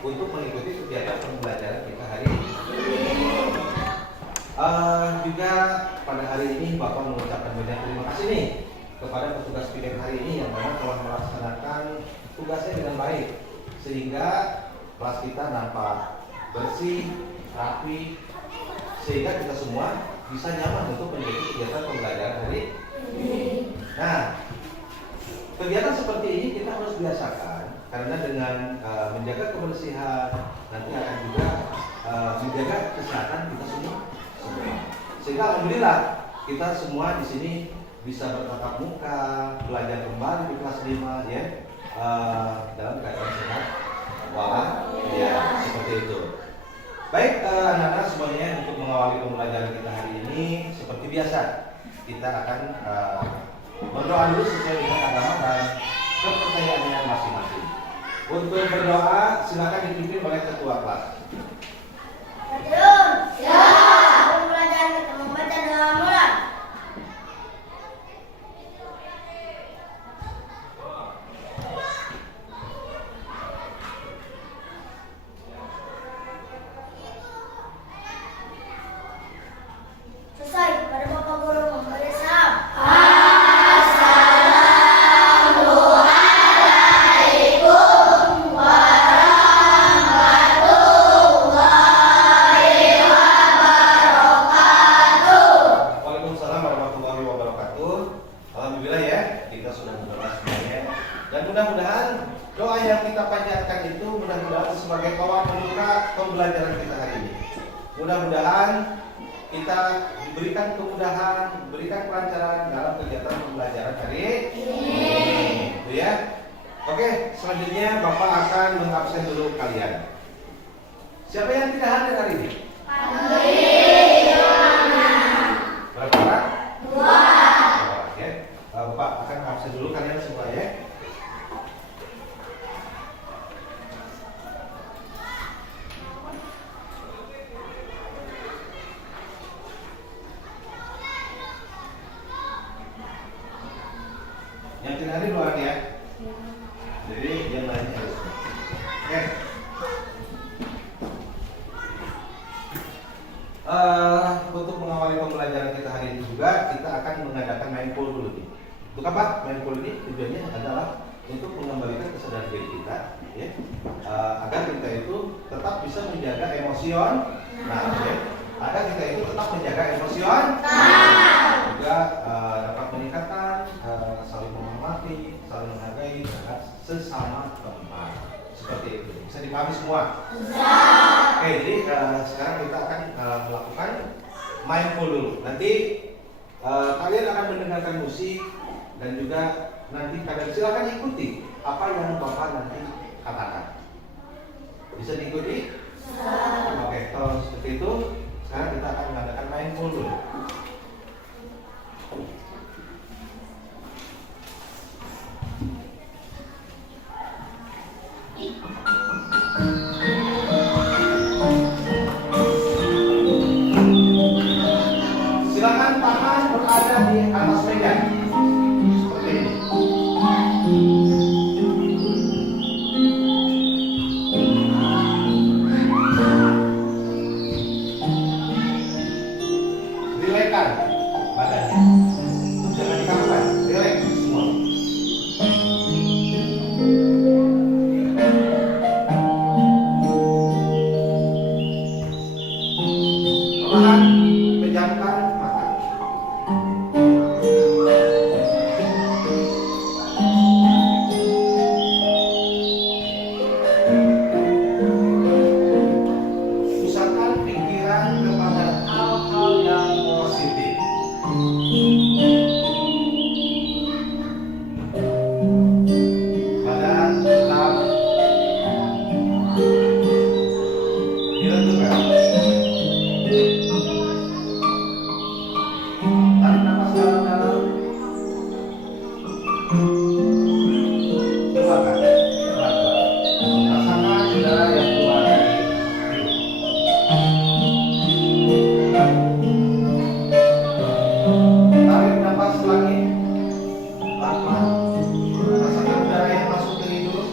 untuk mengikuti kegiatan pembelajaran kita hari ini. Juga pada hari ini Bapak mengucapkan banyak terima kasih nih kepada petugas PIDEK hari ini yang memang telah melaksanakan tugasnya dengan baik sehingga kelas kita nampak bersih, rapi, sehingga kita semua bisa nyaman untuk mengikuti kegiatan pembelajaran hari ini. Nah, kegiatan seperti ini kita harus biasakan karena dengan menjaga kebersihan nanti akan juga menjaga kesehatan kita semua. Sehingga alhamdulillah kita semua di sini bisa bertatap muka, belajar kembali di kelas 5 ya, dalam keadaan sehat walafiat seperti itu. Baik anak-anak semuanya, untuk mengawali pembelajaran kita hari ini seperti biasa kita akan berdoa dulu sesuai dengan agama dan kepercayaannya masing-masing. Untuk berdoa silakan dipimpin oleh ketua kelas. Pembelajaran kita membaca doa mulai. Selesai, pada Bapak Guru memberi salam. Mudah-mudahan doa yang kita panjatkan itu mudah-mudahan sebagai awal pembuka pembelajaran kita hari ini. Mudah-mudahan kita diberikan kemudahan, diberikan kelancaran dalam kegiatan pembelajaran hari ini. Itu ya. Oke, selanjutnya Bapak akan mengabsen dulu kalian. Siapa yang tidak hadir hari ini? Berapa orang? 2. Oke. Bapak akan absen dulu kalian semua ya. Yang tidak hadir 2 orang ya. Jadi yang lainnya harus. Oke. Untuk mengawali pembelajaran kita hari ini juga kita akan mengadakan mindful dulu nih. Untuk apa? Mindful ini tujuannya adalah untuk mengembalikan kesadaran diri kita, ya, agar kita itu tetap bisa menjaga emosion. Nah, ya, agar kita itu tetap menjaga emosion. Juga dapat meningkatkan saling menghormati, saling menghargai terhadap sesama teman. Seperti itu. Bisa dipahami semua? Oke, jadi sekarang kita akan melakukan mindful dulu. Nanti kalian akan mendengarkan musik dan juga nanti kalian silakan ikuti apa yang Bapak nanti katakan. Bisa diikuti? Oke, kalau seperti itu sekarang kita akan mengadakan mindful dulu. Silakan tangan berada di atas meja seperti ini. Rilekan badannya, jangan dikakukan, rilek semua. Perlahan pejamkan mata. Pusatkan pikiran kepada hal-hal yang positif. Badan tetap dilenturkan. Tarik nafas dalam-dalam. Keluarkan pelan-pelan. Rasakan udara yang keluar dari hidung. Tarik nafas lagi pelan-pelan. Rasakan udara yang masuk ke hidung.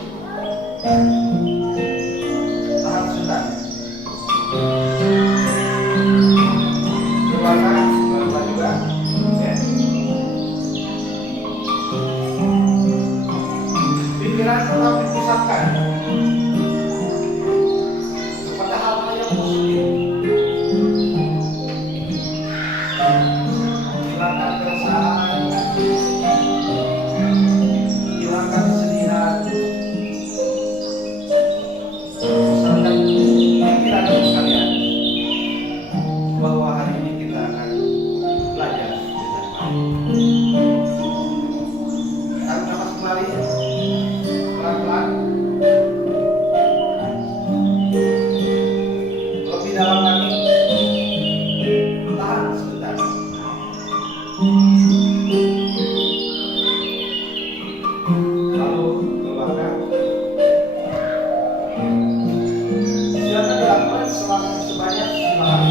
Silakan dilakukan sebanyak 5 kali.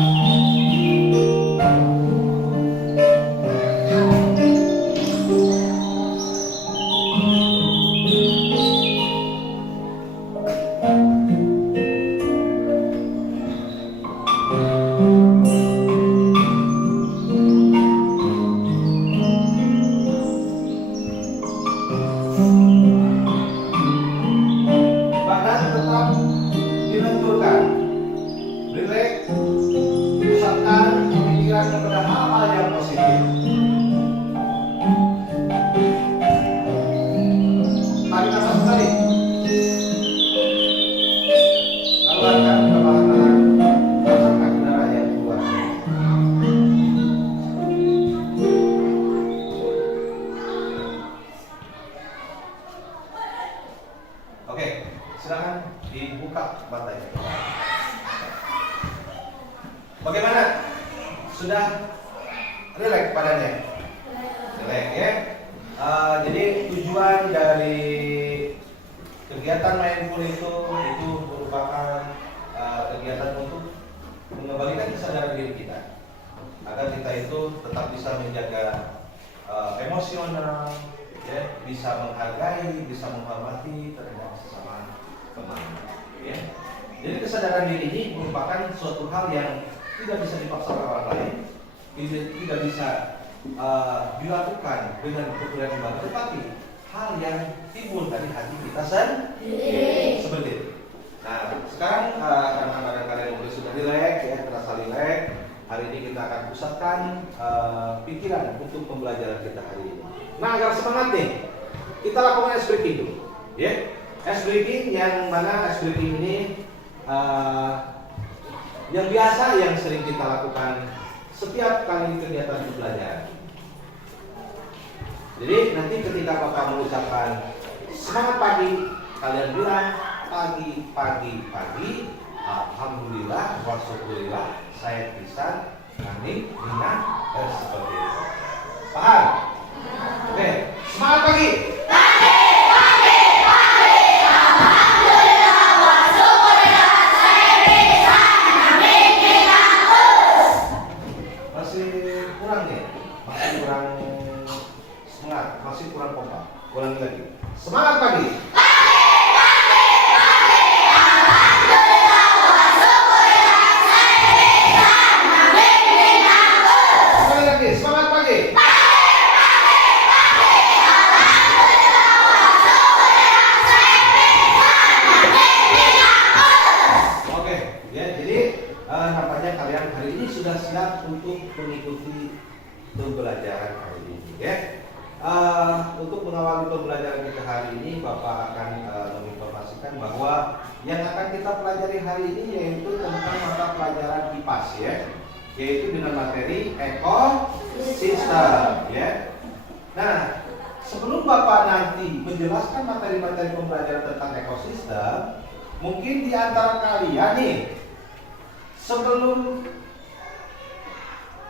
Badan tetap dilenturkan, rileks, pusatkan pemikiran kepada hal-hal yang positif. Tarik nafas sekali. Keluarkan perlahan-lahan, rasakan udara yang keluar. Oke, silakan dibuka matanya. Bagaimana? Sudah rileks badannya? Rileks ya. Jadi tujuan dari kegiatan mindful itu merupakan kegiatan untuk mengembalikan kesadaran diri kita agar kita itu tetap bisa menjaga emosional, ya, bisa menghargai, bisa menghormati terhadap sesama teman. Ya. Jadi kesadaran diri ini merupakan suatu hal yang tidak bisa dipaksa oleh orang lain, tidak bisa dilakukan dengan kebetulan yang tetapi hal yang timbul dari hati kita sendiri. Seperti itu. Nah, sekarang karena badan kalian mungkin sudah rileks, ya, terasa rileks. Hari ini kita akan pusatkan pikiran untuk pembelajaran kita hari ini. Nah, agar semangat nih, kita lakukan ice breaking dulu, ya. Ice breaking yang mana ice breaking ini yang biasa yang sering kita lakukan setiap kali kegiatan pembelajaran. Jadi nanti ketika Bapak mengucapkan semangat pagi, kalian bilang pagi, alhamdulillah, wasyukurillah, saya bisa nganing, minang, seperti itu. Paham? Oke, semangat pagi. Alhamdulillah wa syukurillah saya bisa nganing minang terus. Masih kurang ya? Masih kurang semangat, masih kurang kompak. Ulangi lagi. Semangat pagi. Semangat pagi. Oke, ya, jadi nampaknya kalian hari ini sudah siap untuk mengikuti pembelajaran hari ini, ya. Untuk mengawali pembelajaran kita hari ini, Bapak akan menginformasikan bahwa yang akan kita pelajari hari ini yaitu tentang mata pelajaran IPAS, ya, yaitu dengan materi ekosistem, ya. Nah, sebelum Bapak nanti menjelaskan materi-materi pembelajaran tentang ekosistem, mungkin di antara kalian nih sebelum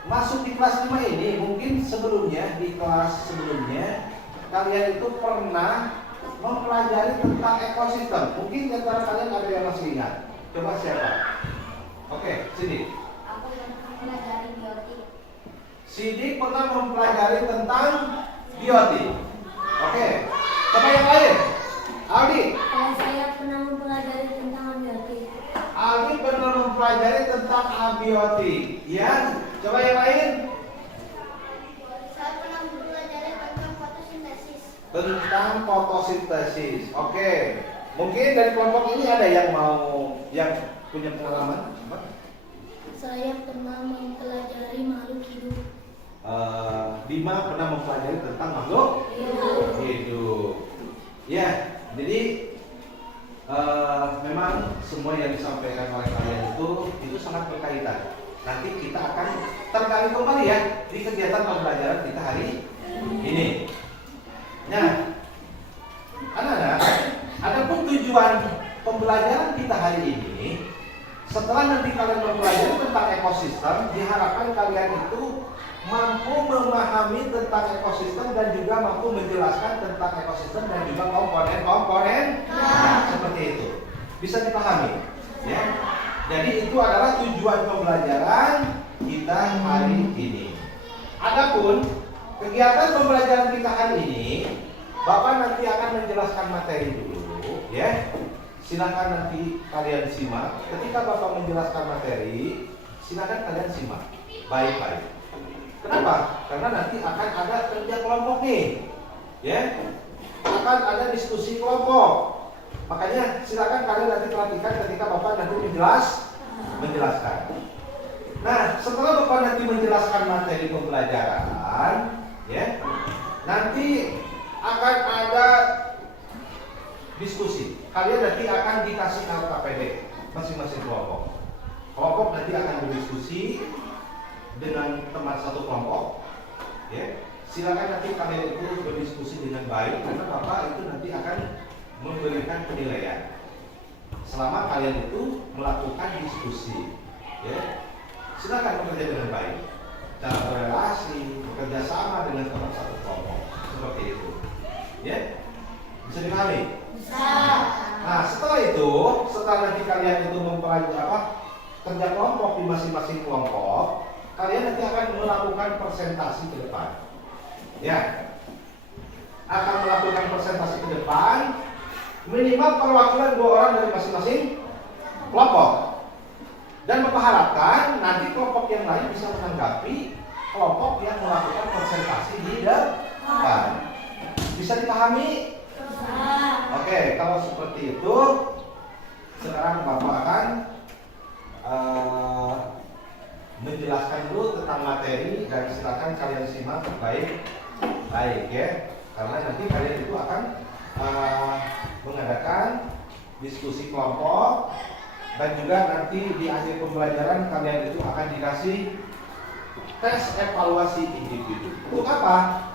masuk di kelas 5 ini, mungkin sebelumnya di kelas sebelumnya kalian itu pernah mempelajari tentang ekosistem. Mungkin di antara kalian ada yang masih ingat. Coba siapa? Oke, sini. Aku pernah mempelajari biotik. Sidik pernah mempelajari tentang biotik. Oke, coba yang lain. Aldi. Saya pernah mempelajari tentang biotik. Aldi pernah mempelajari tentang abiotik. Ya, coba yang lain. Saya pernah mempelajari tentang fotosintesis. Tentang fotosintesis. Oke, mungkin dari kelompok ini ada yang punya pengalaman? Saya pernah mempelajari makhluk hidup. Dima pernah mempelajari tentang makhluk hidup. Ya, jadi memang semua yang disampaikan oleh kalian itu sangat berkaitan. Nanti kita akan tergali kembali ya di kegiatan pembelajaran kita hari ini. Nah, anak-anak, adapun tujuan pembelajaran kita hari ini, setelah nanti kalian mempelajari tentang ekosistem, diharapkan kalian itu mampu memahami tentang ekosistem dan juga mampu menjelaskan tentang ekosistem dan juga komponen-komponen seperti itu. Bisa dipahami? Ya. Jadi itu adalah tujuan pembelajaran kita hari ini. Adapun kegiatan pembelajaran kita hari ini, Bapak nanti akan menjelaskan materi dulu, ya. Silakan nanti kalian simak. Ketika Bapak menjelaskan materi, silakan kalian simak baik-baik. Kenapa? Karena nanti akan ada kerja kelompok nih, ya. Akan ada diskusi kelompok. Makanya silakan kalian nanti perhatikan ketika Bapak nanti menjelaskan. Nah, setelah Bapak nanti menjelaskan materi pembelajaran, ya, nanti akan ada diskusi. Kalian nanti akan dikasih LKPD masing-masing kelompok. Kelompok nanti akan berdiskusi dengan teman satu kelompok, ya. Silakan nanti kalian itu berdiskusi dengan baik karena Bapak itu nanti akan memberikan penilaian selama kalian itu melakukan diskusi, ya. Silakan bekerja dengan baik, cara berrelasi, bekerja sama dengan teman satu kelompok, seperti itu, ya. Bisa dipahami? Bisa. Nah, setelah nanti kalian itu mempelajari kerja kelompok di masing-masing kelompok, kalian nanti akan melakukan presentasi ke depan, ya. Akan melakukan presentasi ke depan, minimal perwakilan 2 orang dari masing-masing kelompok. Dan Bapak harapkan nanti kelompok yang lain bisa menanggapi kelompok yang melakukan presentasi di depan. Bisa dipahami? Oke, kalau seperti itu, sekarang Bapak akan menjelaskan dulu tentang materi dan silakan kalian simak baik, ya. Karena nanti kalian itu akan mengadakan diskusi kelompok dan juga nanti di akhir pembelajaran kalian itu akan dikasih tes evaluasi individu. Untuk apa?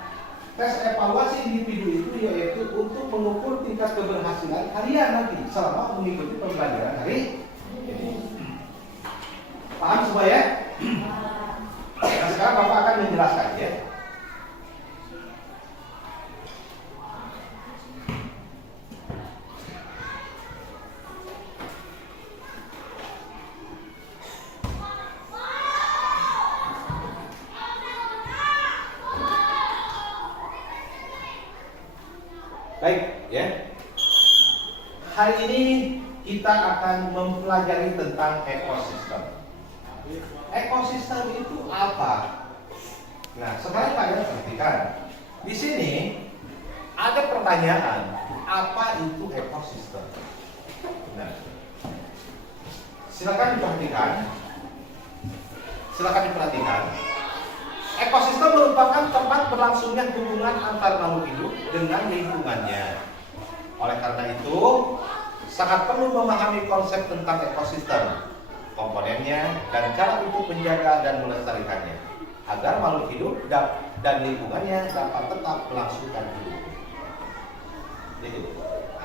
Tes evaluasi individu itu yaitu untuk mengukur tingkat keberhasilan kalian nanti selama mengikuti pembelajaran hari ini. Paham semua ya? Nah, sekarang Bapak akan menjelaskan, ya. Baik, ya. Hari ini kita akan mempelajari tentang ekosistem. Ekosistem itu apa? Nah, sekarang kalian perhatikan. Di sini ada pertanyaan, apa itu ekosistem? Nah, silakan diperhatikan. Ekosistem merupakan tempat berlangsungnya hubungan antar makhluk hidup dengan lingkungannya. Oleh karena itu, sangat perlu memahami konsep tentang ekosistem, komponennya, dan cara untuk menjaga dan melestarikannya, agar makhluk hidup dan lingkungannya dapat tetap melangsungkan hidup. Jadi,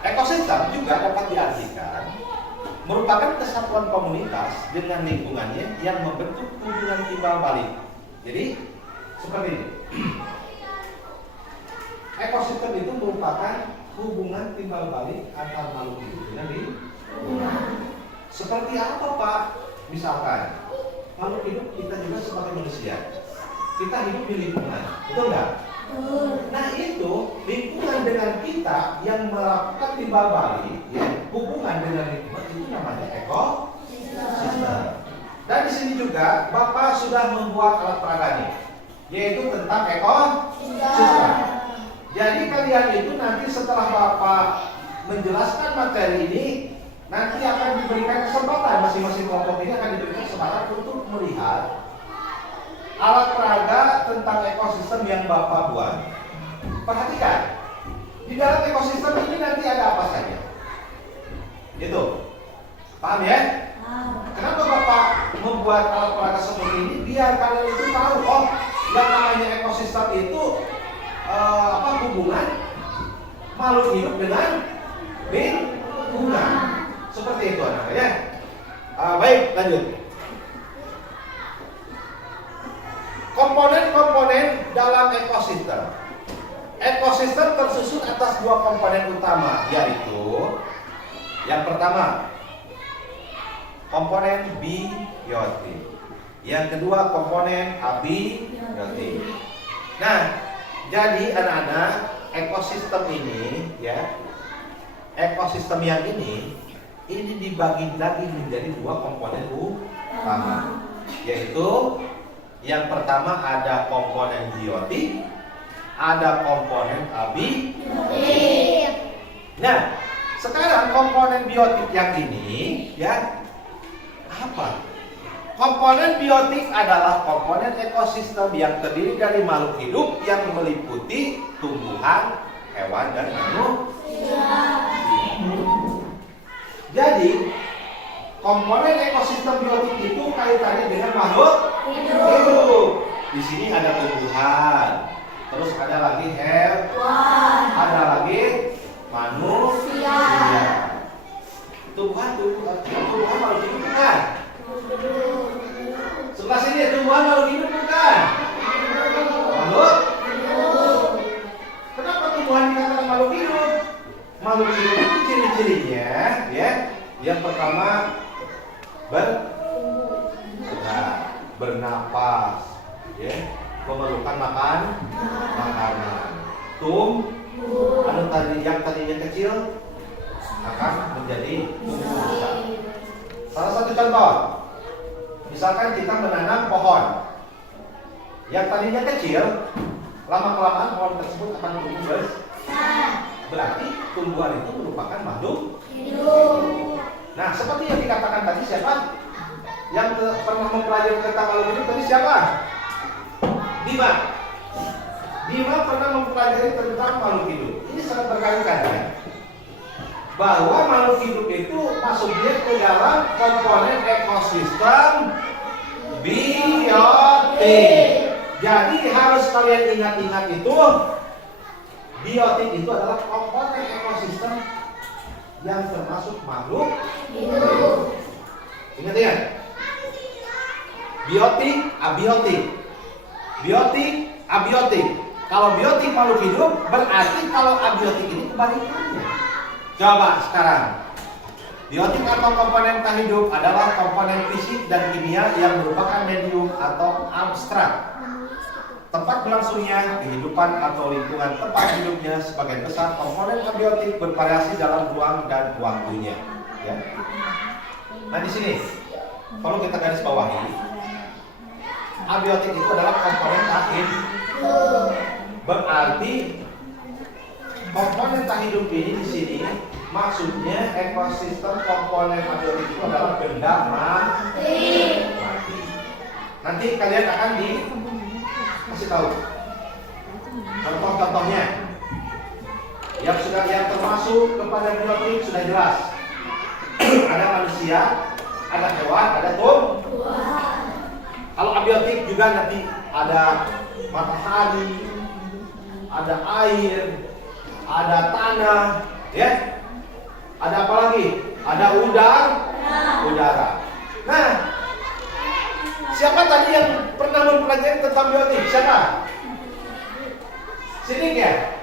ekosistem juga dapat diartikan merupakan kesatuan komunitas dengan lingkungannya yang membentuk hubungan timbal balik. Jadi, seperti ini. Ekosistem itu merupakan hubungan timbal balik antar makhluk hidup dengan lingkungan. Seperti apa, Pak? Misalkan makhluk hidup kita juga sebagai manusia, kita hidup di lingkungan, betul nggak? Nah, itu lingkungan dengan kita yang melakukan timbal balik, ya, hubungan dengan lingkungan itu namanya ekosistem. Dan di sini juga Bapak sudah membuat alat peraga nih, yaitu tentang ekosistem. Jadi kalian itu nanti setelah Bapak menjelaskan materi ini, nanti akan diberikan kesempatan, masing-masing kelompok ini akan diberikan kesempatan untuk melihat alat peraga tentang ekosistem yang Bapak buat. Perhatikan, di dalam ekosistem ini nanti ada apa saja. Gitu. Paham ya? Kenapa Bapak membuat alat peraga seperti ini? Biar kalian itu tahu, oh, yang namanya ekosistem itu hubungan makhluk hidup dengan lingkungan. Seperti itu anak ya. Baik, lanjut. Komponen-komponen dalam ekosistem. Ekosistem tersusun atas 2 komponen utama, yaitu Yang pertama, komponen biotik. Yang kedua, komponen abiotik. Nah, jadi anak-anak, ekosistem ini ya, ekosistem yang ini dibagi lagi menjadi dua komponen utama, yaitu yang pertama ada komponen biotik, ada komponen abiotik. Nah, sekarang komponen biotik yang ini ya apa? Komponen biotik adalah komponen ekosistem yang terdiri dari makhluk hidup yang meliputi tumbuhan, hewan, dan manusia. Jadi, komponen ekosistem biotik itu kaitannya dengan makhluk hidup. Di sini ada tumbuhan, terus ada lagi hewan, ada lagi manusia. Tumbuhan makhluk hidup bukan? Sebelah sini tumbuhan makhluk hidup bukan? Makhluk hidup. Kenapa tumbuhan dikatakan makhluk hidup? Makhluk hidup itu ciri-cirinya ya. Yang pertama bernapas, ya, memerlukan makanan. Yang tadinya kecil akan menjadi besar. Salah satu contoh, misalkan kita menanam pohon yang tadinya kecil, lama-kelamaan pohon tersebut akan tumbuh besar. Berarti tumbuhan itu merupakan makhluk hidup. Nah, seperti yang dikatakan tadi, siapa yang pernah mempelajari tentang makhluk hidup tadi siapa? Bima pernah mempelajari tentang makhluk hidup. Ini sangat berkali-kali bahwa makhluk hidup itu masuknya ke dalam komponen ekosistem biotik. Jadi harus kalian ingat-ingat itu, biotik itu adalah komponen ekosistem yang termasuk makhluk hidup. Ingat-ingat. Biotik, abiotik. Biotik, abiotik. Kalau biotik makhluk hidup, berarti kalau abiotik ini kebalikannya. Coba sekarang. Biotik atau komponen tak hidup adalah komponen fisik dan kimia yang merupakan medium atau abstrak. Tempat berlangsungnya kehidupan atau lingkungan tempat hidupnya. Sebagian besar komponen abiotik bervariasi dalam ruang dan waktunya. Ya. Nah di sini, kalau kita garis bawahi, abiotik itu adalah komponen tak hidup. Berarti komponen tak hidup ini di sini maksudnya ekosistem komponen abiotik itu adalah benda mati. Nanti kalian akan dikasih tahu contoh-contohnya yang termasuk kepada biotik sudah jelas. Ada manusia, ada hewan, ada tumbuhan. Kalau abiotik juga nanti ada matahari, ada air, ada tanah, ya. Ada apa lagi? Ada udara. Nah, siapa tadi yang pernah mempelajari tentang biotik? Siapa? Sidik ya?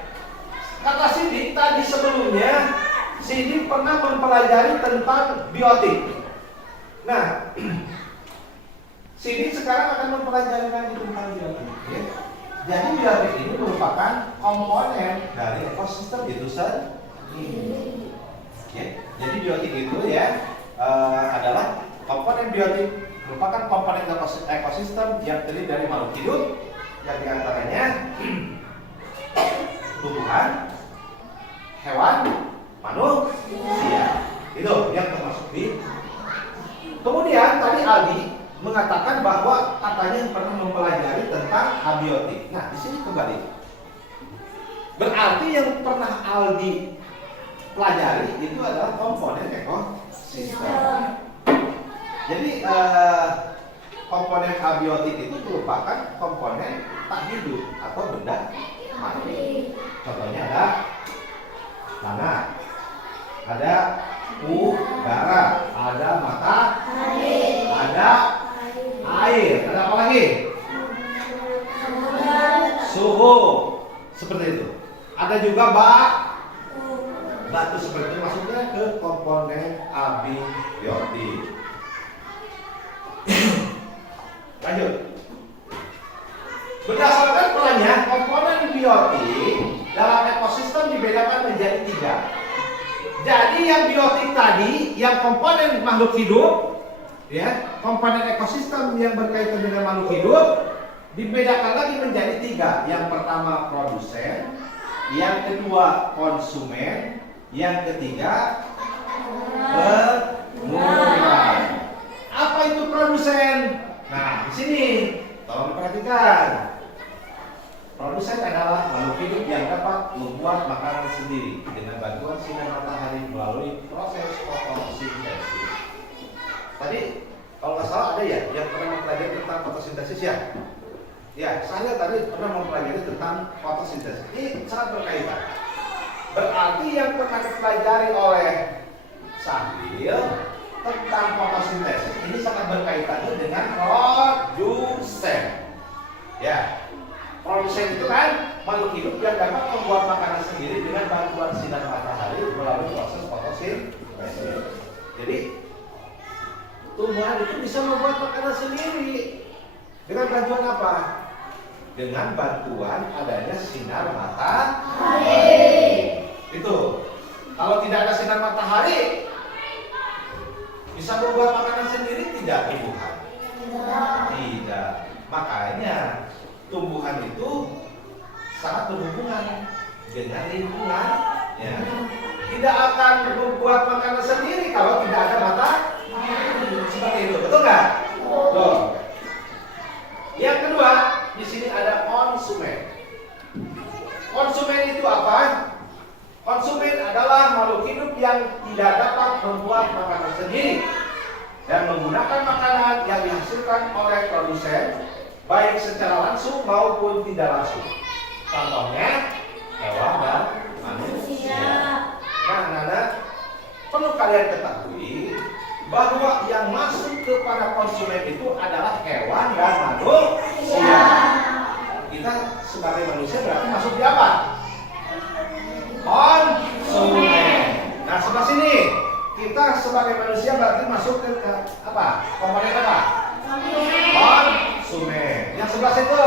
Kata Sidik tadi sebelumnya, Sidik pernah mempelajari tentang biotik. Nah, Sidik sekarang akan mempelajari lagi tentang biotik. Ya? Jadi biotik ini merupakan komponen dari ekosistem itu sendiri. Ya? Jadi biotik itu ya adalah komponen biotik merupakan komponen ekosistem yang terdiri dari makhluk hidup yang diantaranya tumbuhan, hewan, manusia. Itu yang termasuk di. Kemudian tadi Aldi mengatakan bahwa katanya pernah mempelajari tentang abiotik. Nah, di sini kembali. Berarti yang pernah Aldi pelajari itu adalah komponen ekosistem. Jadi komponen abiotik itu merupakan komponen tak hidup atau benda mati. Contohnya ada tanah, ada udara, ada matahari, ada air, ada apa lagi? Suhu, seperti itu. Ada juga batu seperti itu, masuknya ke komponen biotik. Lanjut. Berdasarkan perannya, komponen biotik dalam ekosistem dibedakan menjadi 3. Jadi yang biotik tadi, yang komponen makhluk hidup, ya, komponen ekosistem yang berkaitan dengan makhluk hidup dibedakan lagi menjadi 3. Yang pertama produsen, yang kedua konsumen, yang ketiga pengurang. Apa itu produsen? Nah, di sini tolong diperhatikan. Produsen adalah makhluk hidup yang dapat membuat makanan sendiri dengan bantuan sinar matahari melalui proses fotosintesis. Tadi kalau nggak salah ada ya yang pernah mempelajari tentang fotosintesis ya? Ya, saya tadi pernah mempelajari tentang fotosintesis. Ini sangat berkaitan. Berarti yang pernah dipelajari oleh Sahril tentang fotosintesis ini sangat berkaitan dengan produsen. Ya. Produsen itu kan makhluk hidup yang dapat membuat makanan sendiri dengan bantuan sinar matahari melalui proses fotosintesis. Jadi tumbuhan itu bisa membuat makanan sendiri dengan bantuan apa? Dengan bantuan adanya sinar matahari. Itu. Kalau tidak ada sinar matahari, bisa membuat makanan sendiri tidak tumbuhan? Tidak. Makanya tumbuhan itu sangat berhubungan dengan lingkungan, ya. Tidak akan membuat makanan sendiri kalau tidak ada matahari. Seperti itu, betul nggak? Betul. Yang kedua, di sini ada konsumen. Konsumen itu apa? Konsumen adalah makhluk hidup yang tidak dapat membuat makanan sendiri dan menggunakan makanan yang dihasilkan oleh produsen, baik secara langsung maupun tidak langsung. Contohnya hewan dan manusia. Nah, anak-anak, perlu kalian ketahui bahwa yang masuk kepada konsumen itu adalah hewan dan manusia. Kita sebagai manusia berarti masuk di apa? Konsumen. Nah, sebelah sini kita sebagai manusia berarti masuk ke apa? Komponen apa? Konsumen. Yang sebelah situ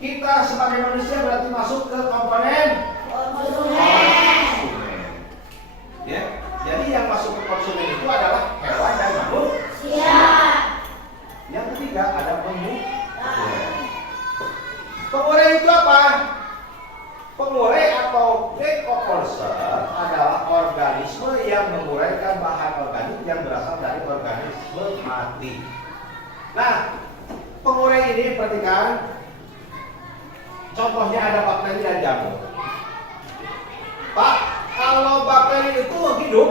kita sebagai manusia berarti masuk ke komponen konsumen. Ya, jadi yang masuk ke konsumen itu adalah hewan dan manusia. Yang ketiga ada pengurang. Pengurang itu apa? Pengurang atau dekomposer adalah organisme yang menguraikan bahan organik yang berasal dari organisme mati. Nah, pengurang ini perhatikan, contohnya ada bakteri dan jamur. Pak, kalau bakteri itu hidup.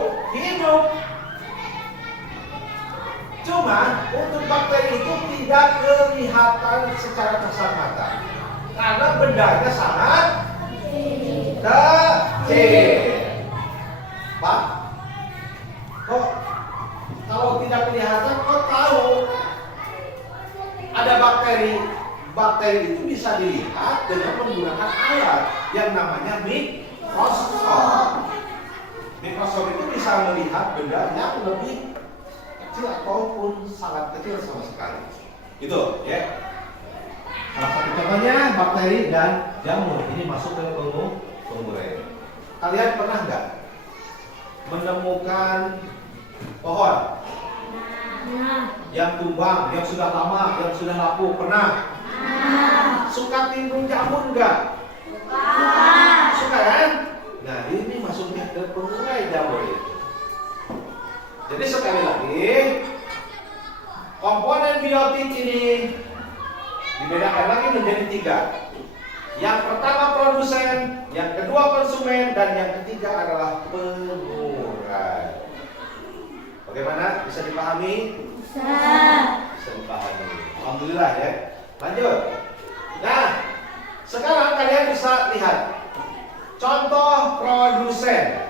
Cuma untuk bakteri itu tidak kelihatan secara kasat mata karena bendanya sangat kecil. Pak, kok kalau tidak kelihatan kok tahu ada bakteri? Bakteri itu bisa dilihat dengan menggunakan alat yang namanya mikroskop. Mikroskop itu bisa melihat benda yang lebih kecil ataupun sangat kecil sama sekali. Itu, ya. Salah satu contohnya bakteri dan jamur ini masuk ke pengurang. Kalian pernah nggak menemukan pohon yang tumbang, yang sudah lama, yang sudah lapuk? Pernah? Suka timbul jamur nggak? Suka kan? Nah, ini masuknya ke pengurang jamur itu. Jadi sekali lagi, komponen biotik ini dibedakan lagi menjadi 3. Yang pertama produsen, yang kedua konsumen, dan yang ketiga adalah pengurang. Bagaimana? Bisa dipahami? Bisa dipahami. Alhamdulillah ya. Lanjut. Nah, sekarang kalian bisa lihat contoh produsen.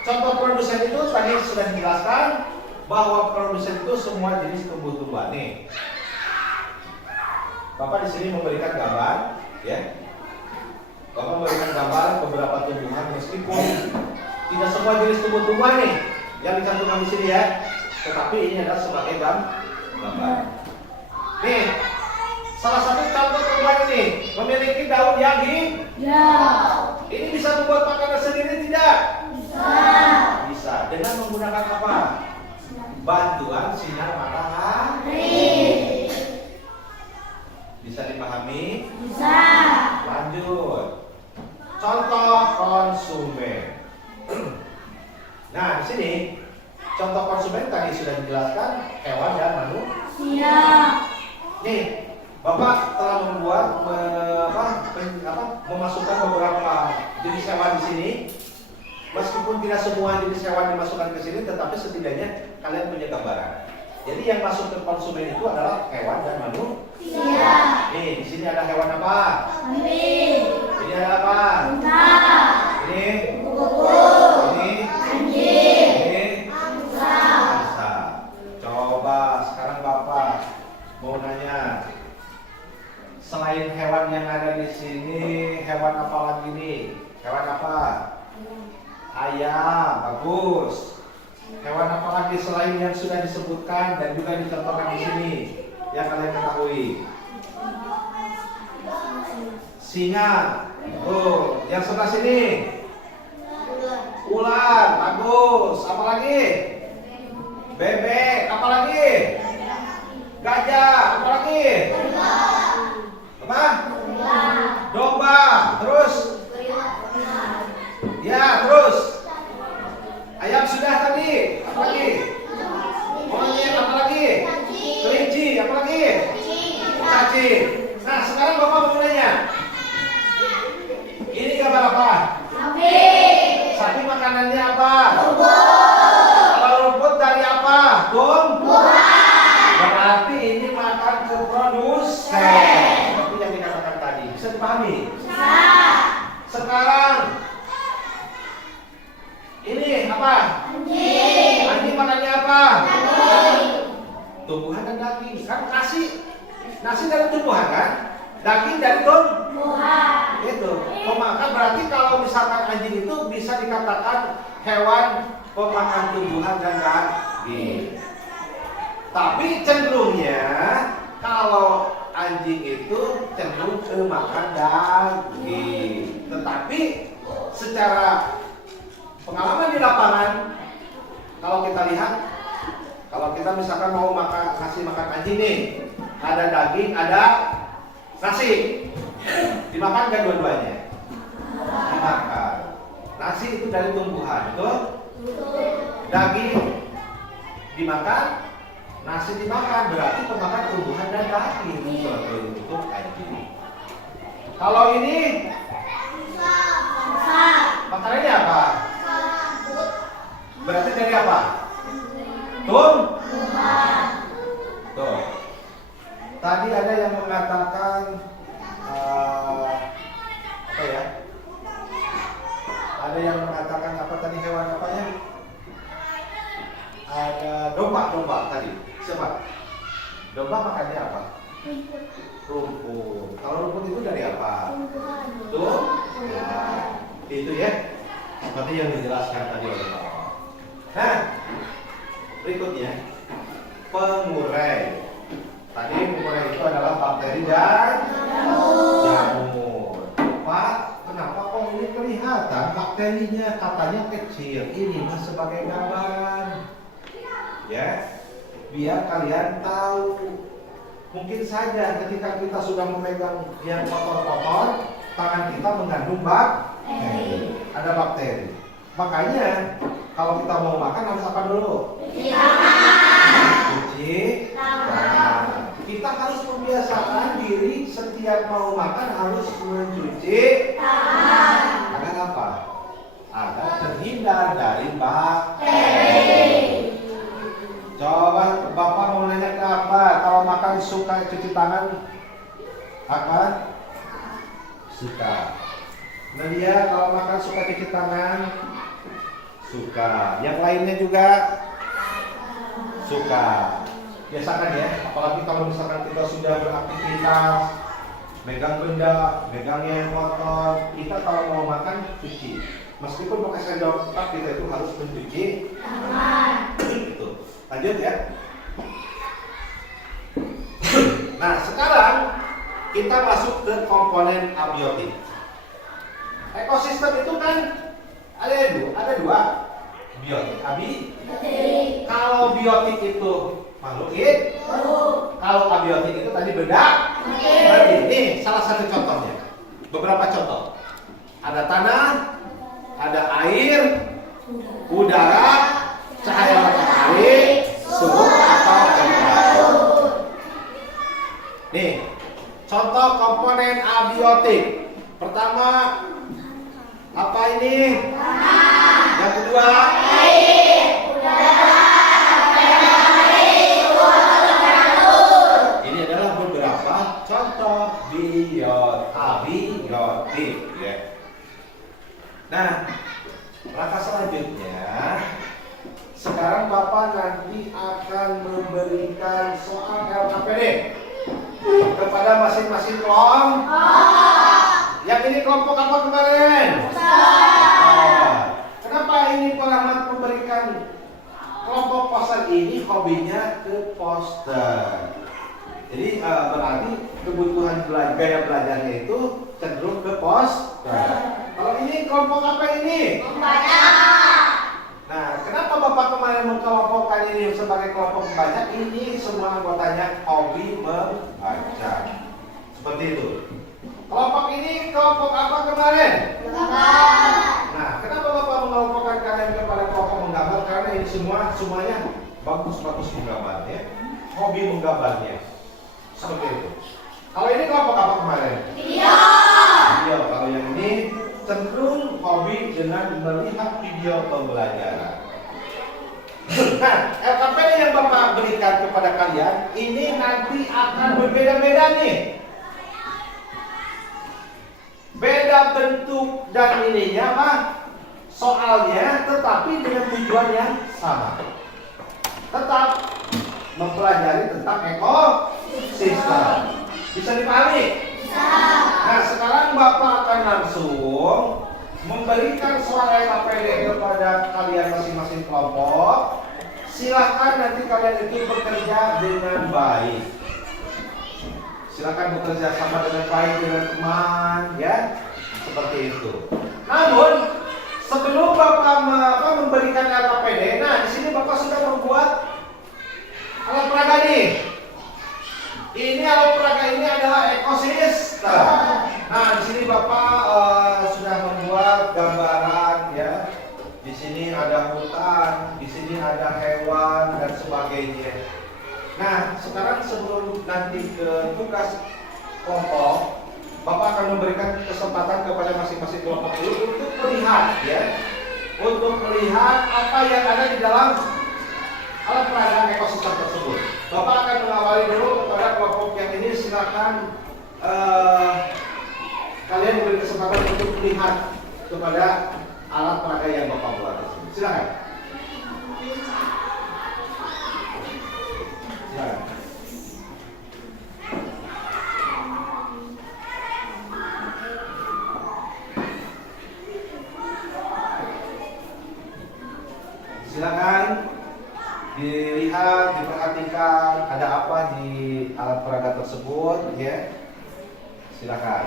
Contoh produsen itu tadi sudah dijelaskan bahwa produsen itu semua jenis tumbuh-tumbuhan nih. Bapak di sini memberikan gambar, ya. Bapak memberikan gambar beberapa tumbuhan meskipun tidak semua jenis tumbuh-tumbuhan nih yang dicantumkan di sini ya. tetapi ini adalah sebagai gambar. Nih, salah satu contoh tumbuhan ini memiliki daun yang hijau. Ini bisa membuat makanan sendiri tidak? Bisa. Dengan menggunakan apa? Bantuan sinar matahari. Bisa dipahami? Bisa. Lanjut. Contoh konsumen. Nah, di sini contoh konsumen tadi sudah dijelaskan hewan dan manusia. Nih, Bapak telah membuat memasukkan beberapa jenis hewan di sini. Meskipun tidak semua jenis hewan dimasukkan ke sini, tetapi setidaknya kalian punya gambaran. Jadi yang masuk ke konsumen itu adalah hewan dan manusia. Nih, di sini ada hewan apa? Kambing. Ini ada apa? Unta. Ini kuku. Ini anjing. Ini angsa. Coba sekarang Bapak mau nanya, selain hewan yang ada di sini, hewan apa lagi nih? Hewan apa? Ayam, bagus. Hewan apa lagi selain yang sudah disebutkan dan juga dicontohkan di sini yang kalian ketahui? Singa. Oh, yang sebelah sini. Ular, bagus. Apa lagi? Bebek, apa lagi? Gajah, apa lagi? Apa? Domba. Terus? Ya, terus. Ayam sudah tadi. Apa lagi? Monyet, apa lagi? Kelinci, apa lagi? Cacing. Nah, sekarang Bapak mau nanya. Ini gambar apa? Sapi. Sapi makanannya apa? Rumput. Kalau rumput dari apa? Tumbuhan. Berarti ini makan produsen. Seperti yang dikatakan tadi. Bisa dipahami? Bisa. Sekarang ini apa? Anjing. Anjing makannya apa? Daging. Tumbuhan dan daging. Kan nasi dari tumbuhan kan? Daging dari tumbuhan. Itu. Pemakan berarti kalau misalkan anjing itu bisa dikatakan hewan pemakan tumbuhan dan daging. Tapi cenderungnya kalau anjing itu cenderung ke makan daging. Tetapi secara pengalaman di lapangan, kalau kita lihat, kalau kita misalkan mau kasih makan anjing nih, ada daging, ada nasi, dimakan kan dua-duanya? Dimakan. Nasi itu dari tumbuhan, betul? Daging dimakan, nasi dimakan, berarti pemakan tumbuhan dan daging. Untuk anjing. Kalau ini makanannya apa? Berarti dari apa? Tumbuhan. Tuh. Tadi ada yang mengatakan apa ya? Ada yang mengatakan apa tadi, hewan apanya? Ada domba tadi. Siapa? Domba makannya apa? Rumput. Kalau rumput itu dari apa? Tumbuhan. Itu ya. Seperti yang dijelaskan tadi oleh Bapak. Nah, berikutnya pengurai. Tadi pengurai itu adalah bakteri dan jamur. Pak, kenapa kok ini kelihatan bakterinya katanya kecil? Ini mah sebagai gambaran, ya, biar kalian tahu. Mungkin saja ketika kita sudah memegang yang kotor-kotor, tangan kita mengandung bakteri. Ada bakteri. Makanya kalau kita mau makan harus apa dulu? Cuci tangan. Kita harus membiasakan diri setiap mau makan harus mencuci tangan. Agar apa? Agar terhindar dari bakteri. Coba Bapak mau nanya ke apa? Kalau makan suka cuci tangan? Apa? Suka. Nadia kalau makan suka cuci tangan? Suka. Yang lainnya juga suka. Biasakan ya, apalagi kalau misalkan kita sudah beraktivitas, megang benda, megangnya yang kotor, kita kalau mau makan cuci. Meskipun pakai sendok, tetap kita itu harus mencuci tangan. Gitu. Lanjut ya. Nah, sekarang kita masuk ke komponen abiotik. Ekosistem itu kan ada dua, biotik, Kalau biotik itu makhluk hidup, kalau abiotik itu tadi benda. Berarti ini salah satu contohnya. Beberapa contoh. Ada tanah, ada air, udara, cahaya matahari, suhu atau temperatur. Nih, contoh komponen abiotik. Pertama, apa ini? Yang kedua, air, udara, matahari, suhu atau temperatur. ini adalah beberapa contoh abiotik ya. Nah, langkah selanjutnya, sekarang Bapak nanti akan memberikan soal LKPD kepada masing-masing kelompok. Yang ini kelompok apa kemarin? Kenapa ini pengamat memberikan kelompok poster ini hobinya ke poster? Jadi berarti kebutuhan gaya belajarnya itu cenderung ke poster. Kalau ini kelompok apa ini? Membaca. Nah, kenapa Bapak kemarin mengelompokkan ini sebagai kelompok membaca? Ini semua anggotanya hobi membaca. Seperti itu. Kelompok ini kelompok apa kemarin? Menggambar. Nah, kenapa Bapak mengelompokkan kalian kepada kelompok menggambar? Karena ini semuanya bagus-bagus menggambarnya, hobi menggambarnya. Seperti itu. Kalau ini kelompok apa kemarin? Video. Kalau yang ini cenderung hobi dengan melihat video pembelajaran. Nah, LKPD yang Bapak berikan kepada kalian ini nanti akan berbeda-beda nih. Beda bentuk dan ininya apa? Soalnya, tetapi dengan tujuan yang sama. Tetap mempelajari tentang ekosistem. Bisa dipahami? Bisa. Nah, sekarang Bapak akan langsung memberikan soal LKPD kepada kalian masing-masing kelompok. Silahkan nanti kalian itu bekerja dengan baik. Silakan bekerja sama dengan baik dengan teman, ya, seperti itu. Namun sebelum Bapak memberikan LKPD, nah di sini Bapak sudah membuat alat peraga nih. Ini alat peraga ini adalah ekosistem. Nah di sini Bapak sudah membuat gambaran, ya. Di sini ada hutan, di sini ada hewan dan sebagainya. Nah, sekarang sebelum nanti ke tugas kelompok, Bapak akan memberikan kesempatan kepada masing-masing kelompok dulu untuk melihat, ya, untuk melihat apa yang ada di dalam alat peraga ekosistem tersebut. Bapak akan mengawali dulu kepada kelompok yang ini. Silakan kalian diberi kesempatan untuk melihat kepada alat peraga yang Bapak buat tersebut. Silakan. Silakan dilihat, diperhatikan ada apa di alat peraga tersebut, ya. Silakan.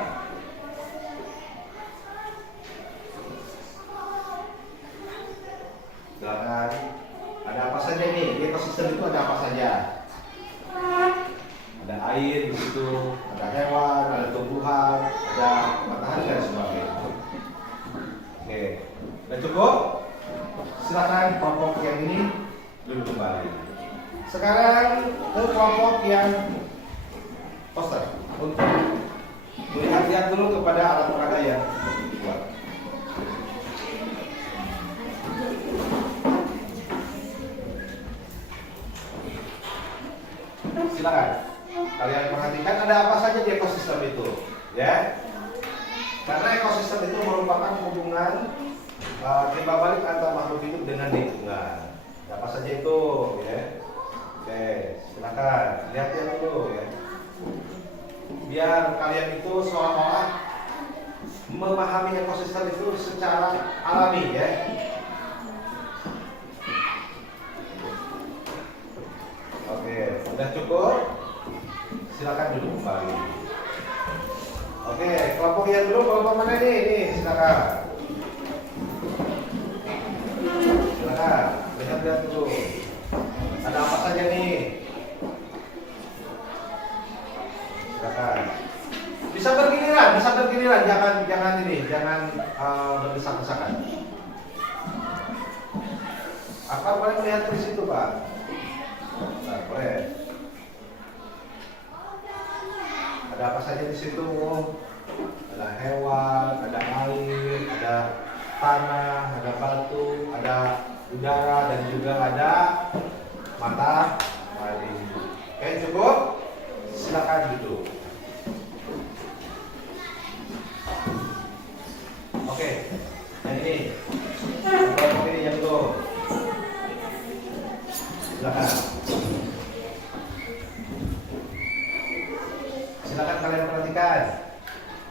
Silakan. Ada apa saja nih? Di ekosistem itu ada apa saja? Ada air di situ, ada hewan, ada tumbuhan, ada matahari dan sebagainya. Oke, udah cukup? Silakan kelompok yang ini duduk kembali. Sekarang ke kelompok yang poster untuk melihat dulu kepada alat peraga yang dibuat. Silakan. Kalian perhatikan ada apa saja di ekosistem itu, ya. Karena ekosistem itu merupakan hubungan timbal balik antara makhluk hidup dengan lingkungan. Ada apa saja itu, ya. Oke, silakan lihat dulu, ya. Biar kalian itu seolah-olah memahami ekosistem itu secara alami, ya. Sudah cukup? Silakan duduk kembali. Oke, kelompok yang belum, kelompok mana nih? Nih, silakan. Silakan, lihat-lihat dulu. Ada apa saja nih? Silakan. Bisa bergiliran, jangan berdesak-desakan. Apa boleh melihat di situ, Pak? Nah, boleh. Ada apa saja di situ? Ada hewan, ada air, ada tanah, ada batu, ada udara, dan juga ada matahari. Oke, cukup? Silakan duduk. Oke, yang ini. Kelompok ini yang belum. Silakan. Silakan kalian perhatikan.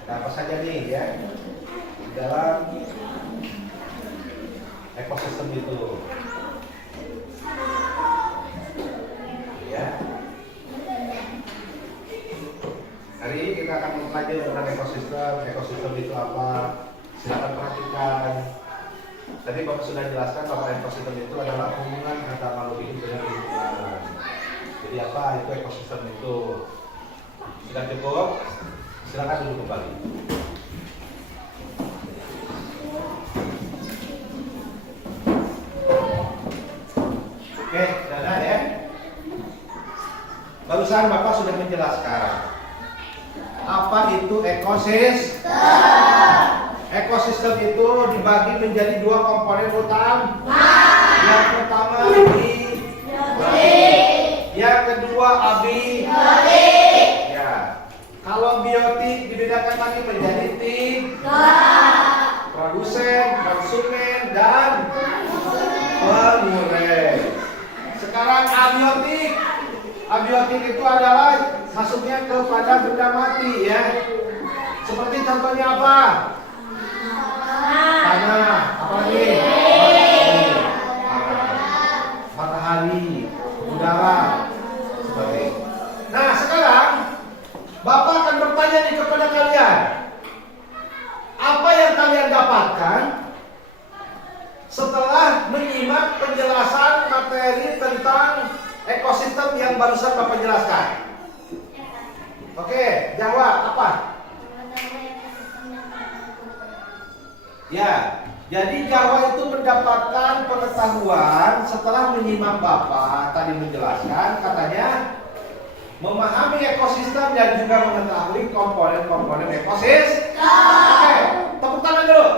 Ada apa saja nih ya di dalam ekosistem itu. Ya. Hari ini kita akan mempelajari tentang ekosistem. Ekosistem itu apa? Silakan perhatikan. Tadi Bapak sudah jelaskan bahwa ekosistem itu adalah hubungan antara makhluk hidup dengan lingkungan. Jadi apa itu ekosistem itu? Sudah cukup? Silakan duduk kembali. Oke, sudah ya. Barusan Bapak sudah menjelaskan apa itu ekosistem. Ekosistem itu dibagi menjadi dua komponen utama. Yang pertama biotik, yang kedua abiotik. Ya. Kalau biotik dibedakan lagi menjadi tiga: produsen, konsumen, dan pengurus. Sekarang abiotik. Abiotik itu adalah masuknya kepada benda mati ya. Seperti contohnya apa? Tanah, apa lagi? Matahari, udara, seperti itu. Nah sekarang Bapak akan bertanya nih kepada kalian, apa yang kalian dapatkan setelah menyimak penjelasan materi tentang ekosistem yang barusan Bapak jelaskan? Oke, jawab apa? Ya, jadi Jawa itu mendapatkan pengetahuan setelah menyimak Bapak tadi menjelaskan, katanya memahami ekosistem dan juga mengetahui komponen-komponen ekosistem. Oke, tepuk tangan dulu.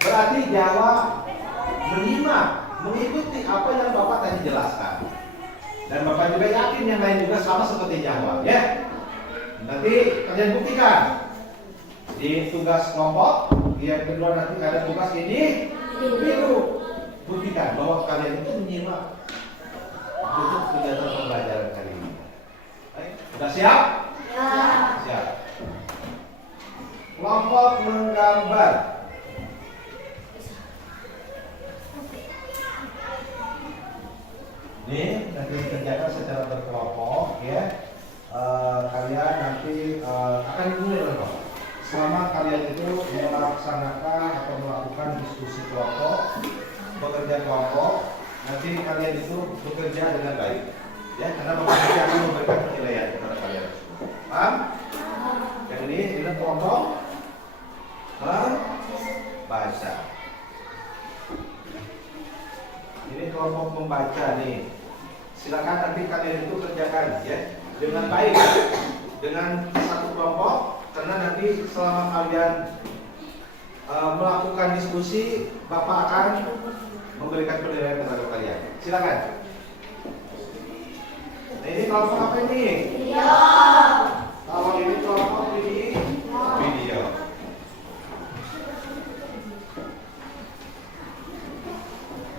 Berarti Jawa menyimak, mengikuti apa yang Bapak tadi jelaskan. Dan Bapak juga yakin yang lain juga sama seperti Jawa, ya. Nanti kalian buktikan di tugas kelompok. Yang kedua nanti ada tugas ini biru. Buktikan bahwa kalian itu menyimak untuk kegiatan pembelajaran kali ini. Baik, sudah siap? Ya. Siap. Kelompok menggambar. Ini nanti dikerjakan secara berkelompok, ya. Kalian nanti akan dimulai oleh Bapak. Selama kalian itu melaksanakan atau melakukan diskusi kelompok, bekerja kelompok, nanti kalian itu bekerja dengan baik, ya, karena Bapak nanti akan memberikan penilaian kepada kalian. Paham? Yang ini kelompok membaca. Ini kelompok membaca nih. Silakan nanti kalian itu kerjakan, ya, dengan baik, dengan satu kelompok, karena nanti selama kalian melakukan diskusi, Bapak akan memberikan penilaian kepada kalian. Silakan. Nah, ini kelompok apa ini? Video. Kalau ini kelompok video.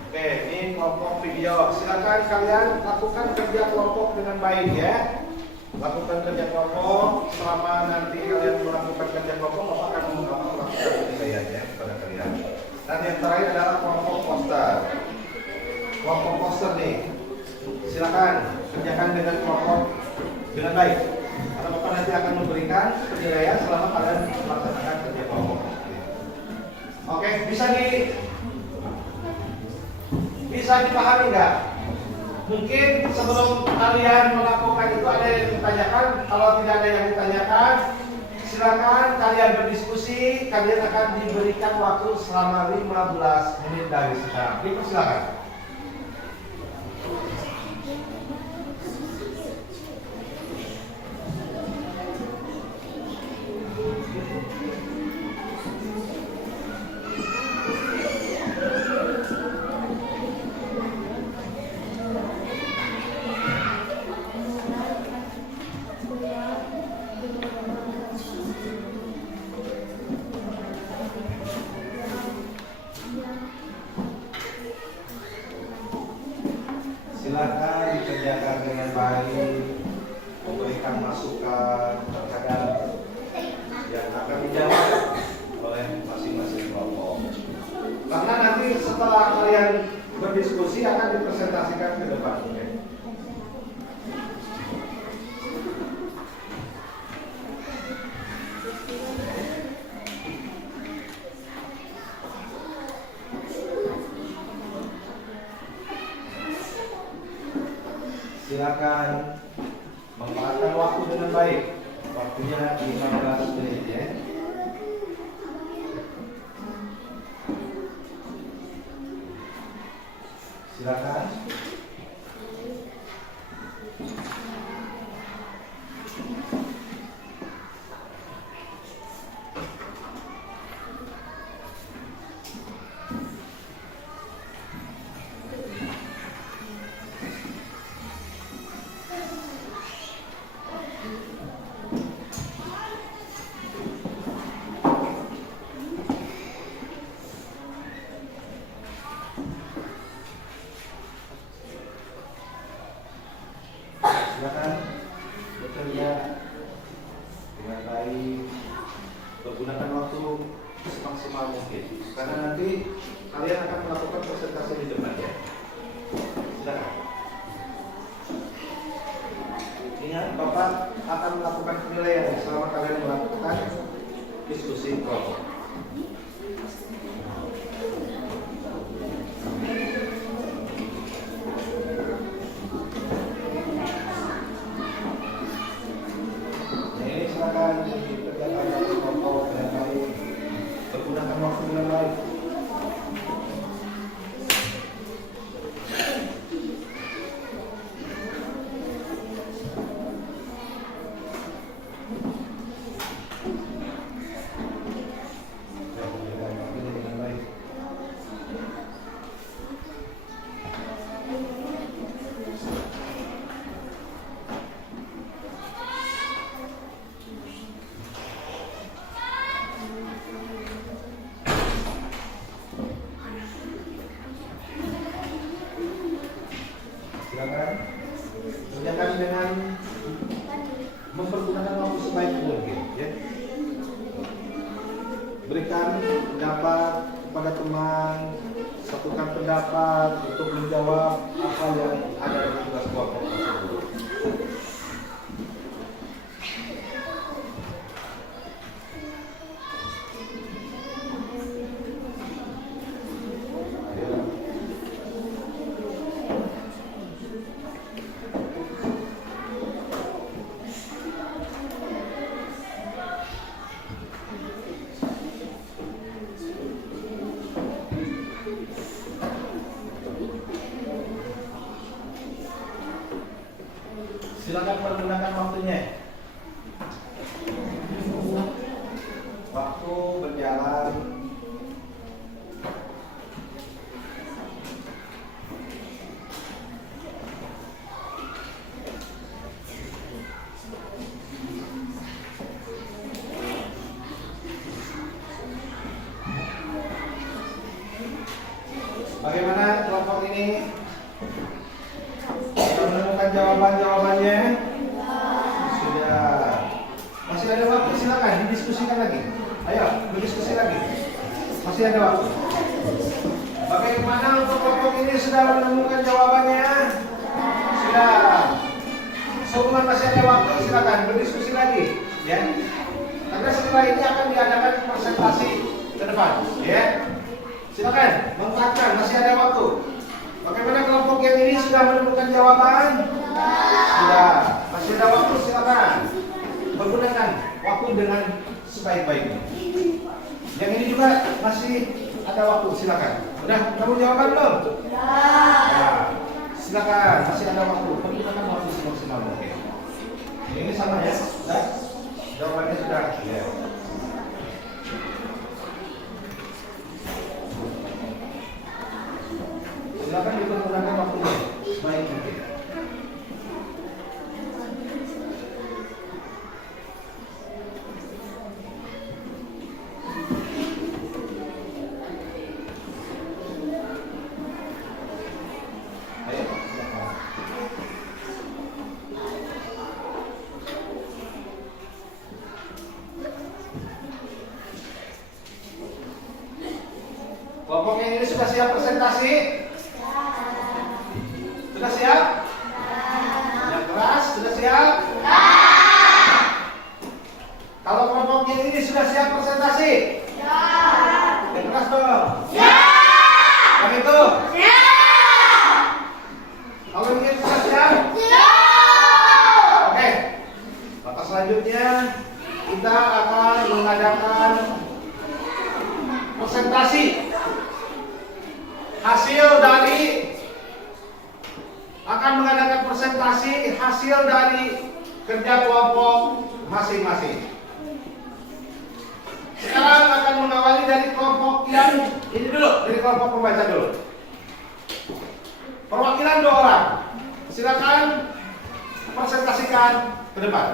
Oke, ini kelompok video. Silakan kalian lakukan kerja kelompok dengan baik, ya. Lakukan kerja kelompok. Selama nanti kalian melakukan kerja kelompok, Bapak akan melakukan penilaian, ya, kepada kalian. Dan yang terakhir adalah kelompok poster. Kelompok poster nih, silakan kerjakan dengan kelompok dengan baik. Karena Bapak nanti akan memberikan penilaian selama kalian melaksanakan kerja kelompok. Oke, bisa dipahami nggak? Mungkin sebelum kalian melakukan itu ada yang ditanyakan. Kalau tidak ada yang ditanyakan, silakan kalian berdiskusi. Kalian akan diberikan waktu selama 15 menit dari sekarang. Dipersilakan. Silakan dikerjakan dengan baik, memberikan masukan terhadap yang akan dijawab oleh masing-masing kelompok. Karena nanti setelah kalian berdiskusi akan dipresentasikan ke depan. Okay? Silakan memanfaatkan waktu dengan baik. Waktunya 15 menit ya. Silakan. Silakan bekerja dengan baik, menggunakan waktu semaksimal mungkin. Karena nanti kalian akan melakukan presentasi di depan ya. Silakan. Ingat, Bapak akan melakukan penilaian selama kalian melakukan diskusi kelompok. Silakan dikerjakan dari kelompok dengan baik, menggunakan waktu dengan baik. Silakan kerjakan dengan mempergunakan waktu sebaik mungkin ya. Berikan pendapat kepada teman, satukan pendapat untuk menjawab apa yang ada di tugas kelompok tersebut. Silakan pergunakan waktunya. Waktu berjalan. Bagaimana kelompok ini? Sudah menemukan jawaban-jawabannya? Sudah. Masih ada waktu, silakan didiskusikan lagi. Ayo, berdiskusi lagi. Masih ada waktu. sudah menemukan jawabannya? Sudah. Sebelum masih ada waktu, silakan berdiskusi lagi, ya. Karena setelah ini akan diadakan presentasi ke depan, ya. Silakan, mengungkapkan, masih ada waktu. Bagaimana kelompok yang ini sudah menemukan jawaban? Sudah. Masih ada waktu, silakan. Pergunakan waktu dengan sebaik-baiknya. Yang ini juga masih ada waktu, silakan. Udah kamu jawaban belum? Ya. Silakan, masih ada waktu. Pergunakan waktu semaksimal mungkin. Ini sama ya? Sudah? Jawabannya sudah. Ya. Silakan dipergunakan waktunya sebaik mungkin. Ayo, silakan. Kelompok yang ini sudah siap presentasi? Sudah siap? Yang keras sudah siap? Kalau kelompok yang ini sudah siap presentasi? Yang keras dong? Yang itu? Kalau ini sudah siap? Oke. Maka selanjutnya kita akan mengadakan presentasi hasil dari kerja kelompok masing-masing. Sekarang akan mengawali dari kelompok yang ini dulu, dari kelompok pembaca dulu. Perwakilan 2 orang. Silakan presentasikan ke depan.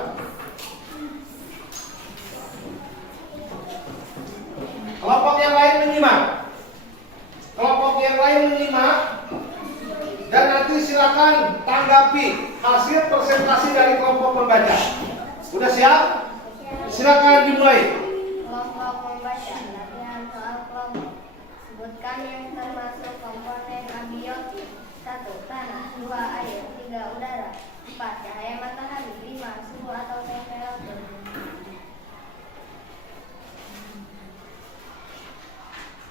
Kelompok yang lain menyimak. Dan nanti silakan tanggapi hasil presentasi dari kelompok pembaca. Udah siap? Silakan dimulai. Kelompok membaca latihan soal kelompok. Sebutkan yang termasuk komponen abiotik. 1. Tanah, 2. Air, 3. Udara, 4. Cahaya matahari, 5. Suhu atau temperatur.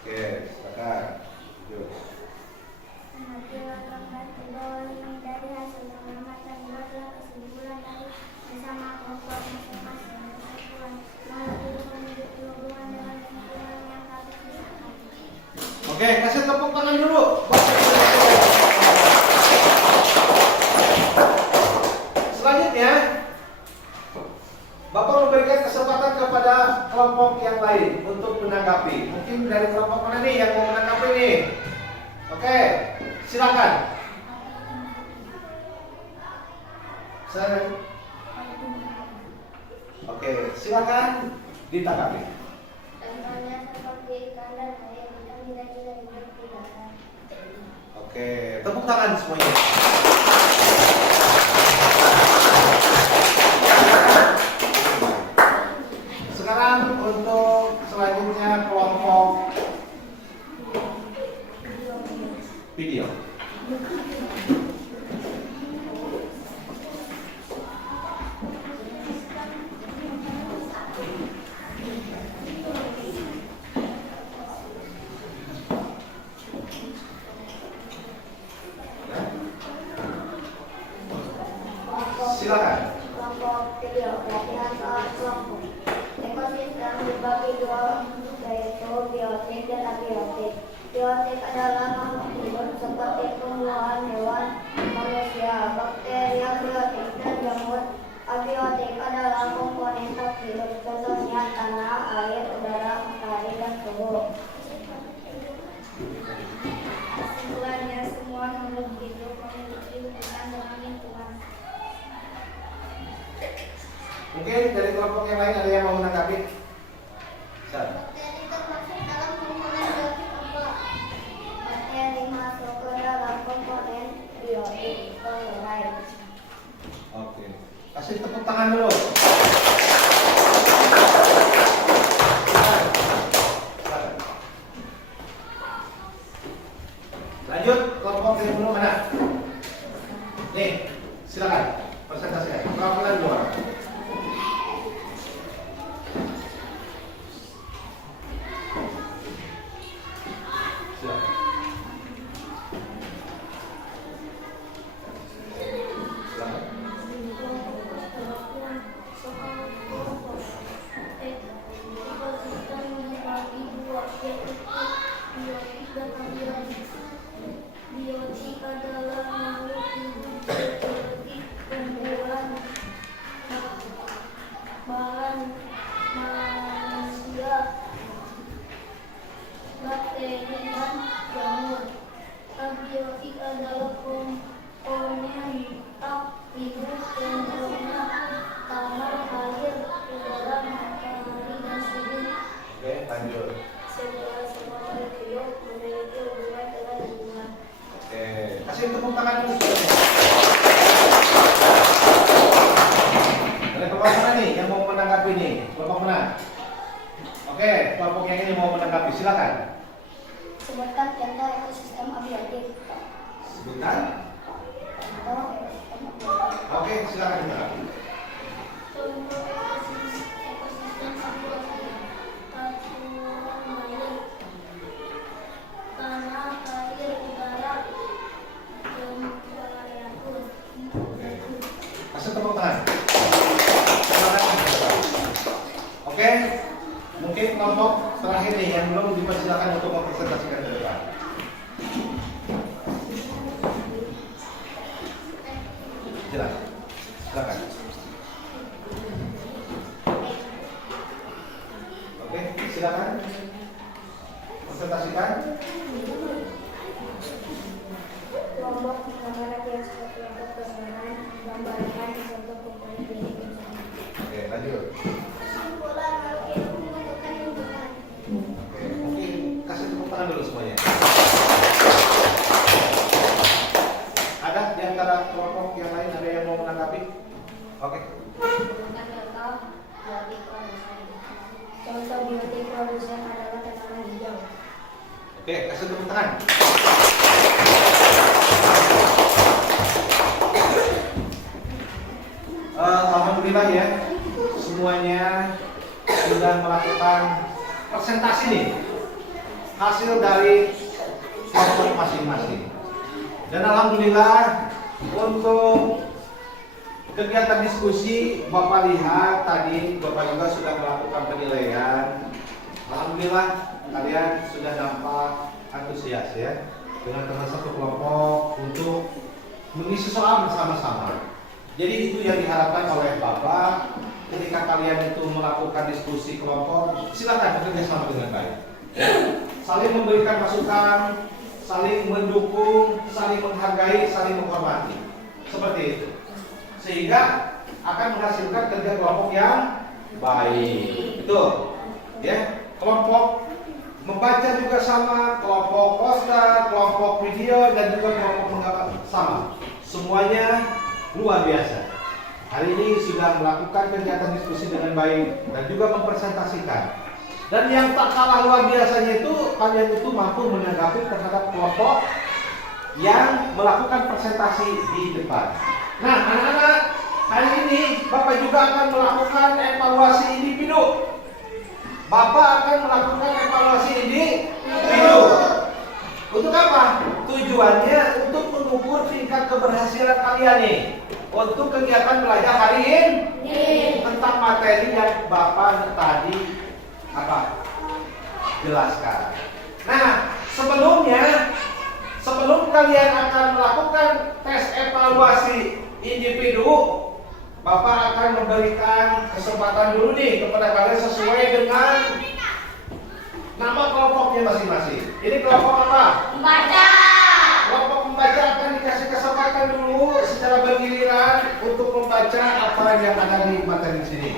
Oke, silakan. Yuk. Hasil pembaca bahwa ini dari hasil pengamatan buatlah kesimpulan dari bersama kelompok masing-masing. Kesimpulan menunjukkan hubungan dengan lingkungan yang harus disepakati. Oke, kasih tepuk tangan dulu. Selanjutnya, Bapak memberikan kesempatan kepada kelompok yang lain untuk menanggapi. Mungkin dari kelompok mana nih yang mau menanggapi nih? Oke, silakan. Oke, silakan ditanggapi. Contohnya seperti ikan dan air yang tidak hidup di darat. Oke, tepuk tangan semuanya. Sekarang untuk selanjutnya kelompok video. Silakan. Kelompok video latihan soal kelompok. Ekosistem dibagi 2, yaitu biotik dan abiotik. Biotik adalah makhluk hidup seperti tumbuhan, hewan, manusia, bakteri, abiotik, dan jamur. Abiotik adalah komponen tak hidup, contohnya tanah, air, udara, matahari, dan suhu. Kesimpulannya, semua makhluk hidup memiliki hubungan dengan lingkungan. Mungkin dari kelompok yang lain ada yang mau menanggapi? Materi termasuk dalam komponen biotik apa? Materi masuk ke dalam komponen biotik pengurai. Oke, kasih tepuk tangan dulu. Lanjut, kelompok yang belum mana? Nih, silakan presentasikan. Perwakilan dua orang. Silakan. Biotik adalah makhluk hidup seperti tumbuhan, bahan manusia, bakteri, dan jamur. Abiotik adalah komponen hidup cenderungnya tanah, air, udara, matahari, dan suhu. Oke, lanjut. Segala sesuatu hidup memiliki hubungan dengan lingkungan. Oke, kasih tepuk tangan dulu. Ada kelompok mana nih yang mau menanggapi nih? Kelompok mana? Oke, kelompok yang ini mau menanggapi, silakan. Sebutkan contoh ekosistem abiotik. Sebutkan. Contoh ekosistem abiotik. Oke, silakan menanggapi. Contoh ekosistem abiotik. Tatuan air, tanah, air, udara, temperatuur. Kasih tepuk tangan. Silakan. Oke, mungkin kelompok terakhir nih yang belum dipersilakan untuk mempresentasikan ke depan. Silakan. Silakan. Oke, silakan. Presentasikan. Kelompok pengamatan yang seperti kelompok permainan gambarkan contoh komponen dari bencana. Oke, lanjut. Kesimpulan makhluk hidup membutuhkan lingkungan. Oke, mungkin kasih tepuk tangan dulu semuanya. Ada di antara kelompok yang lain ada yang mau menanggapi? Oke. Contoh biotik produsen adalah tanaman hijau. Oke, kasih tepuk tangan. Alhamdulillah ya, semuanya sudah melakukan presentasi nih hasil dari kelompok masing-masing. Dan alhamdulillah untuk kegiatan diskusi Bapak lihat tadi Bapak juga sudah melakukan penilaian. Alhamdulillah kalian sudah nampak antusias ya dengan teman satu kelompok untuk mengisi soal bersama-sama. Jadi itu yang diharapkan oleh Bapak ketika kalian itu melakukan diskusi kelompok, silakan bekerja sama dengan baik. Saling memberikan masukan, saling mendukung, saling menghargai, saling menghormati. Seperti itu. Sehingga akan menghasilkan kerja kelompok yang baik. Betul. Ya, kelompok membaca juga sama, kelompok poster, kelompok video dan juga kelompok menggambar sama. Semuanya luar biasa. Hari ini sudah melakukan kegiatan diskusi dengan baik dan juga mempresentasikan. Dan yang tak kalah luar biasanya itu kalian itu mampu menanggapi terhadap kelompok yang melakukan presentasi di depan. Nah, anak-anak, hari ini Bapak juga akan melakukan evaluasi individu. Bapak akan melakukan evaluasi individu. Untuk apa? Tujuannya untuk mengukur tingkat keberhasilan kalian nih untuk kegiatan belajar hari ini tentang materi yang Bapak tadi jelaskan. Nah, sebelum kalian akan melakukan tes evaluasi individu, Bapak akan memberikan kesempatan dulu nih kepada kalian sesuai dengan nama kelompoknya masing-masing. Ini kelompok apa? Membaca. Kelompok membaca akan dikasih kesempatan dulu secara bergiliran untuk membaca apa yang ada di materi sini.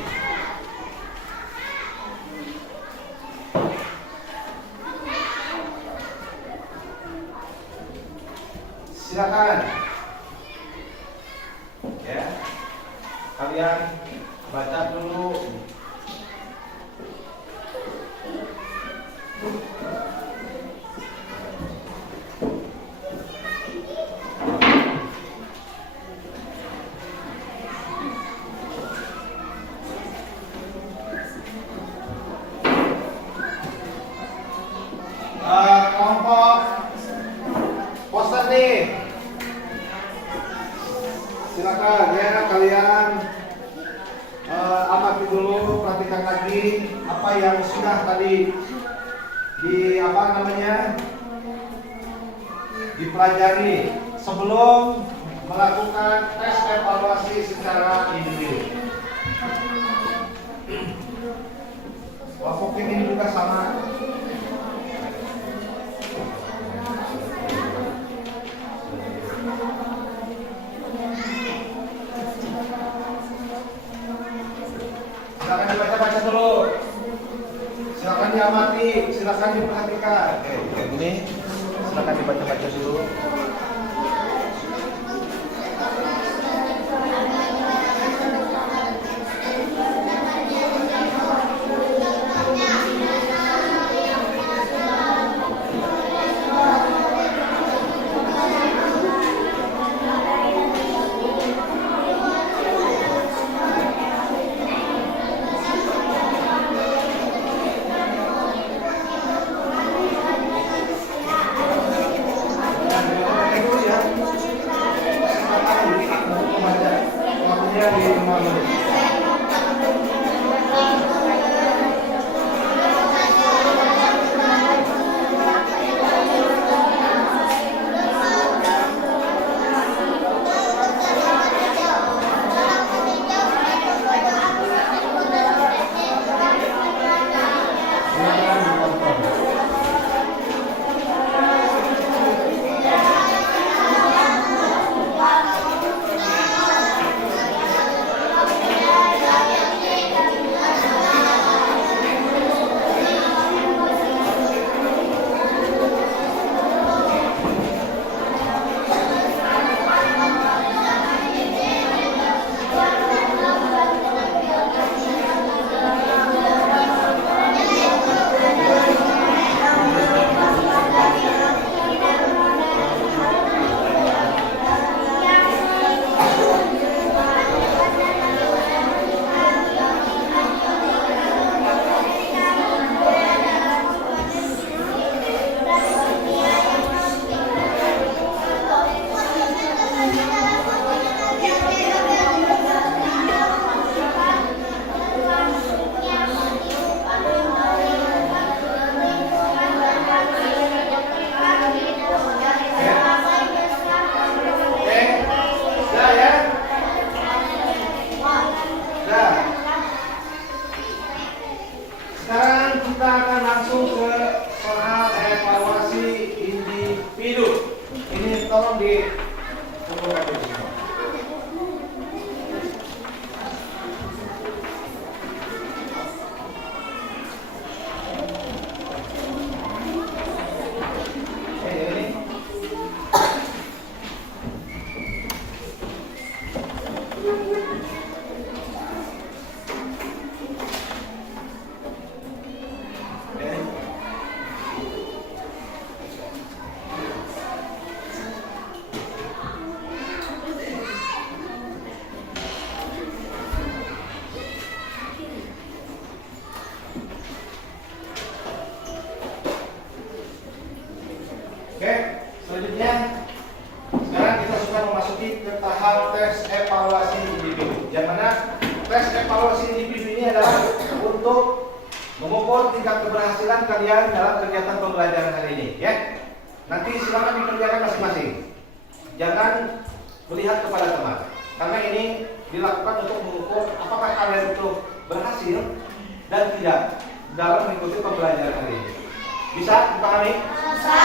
Silakan. Ya. Kalian baca dulu. yang sudah tadi dipelajari sebelum melakukan tes evaluasi secara individu. Mungkin ini juga sama. Silakan dibaca-baca dulu. Silakan diamati, silakan diperhatikan. Oke, ini silakan dibaca-baca dulu. Sekarang kita akan langsung ke soal evaluasi individu. Ini tolong dikumpulkan di sini. Oke, selanjutnya sekarang kita sudah memasuki ke tahap tes evaluasi individu. Yang mana tes evaluasi individu ini adalah untuk mengukur tingkat keberhasilan kalian dalam kegiatan pembelajaran hari ini. Ya, nanti silakan dikerjakan masing-masing. Jangan melihat kepada teman, karena ini dilakukan untuk mengukur apakah kalian itu berhasil dan tidak dalam mengikuti pembelajaran hari ini. Bisa dipahami? Bisa.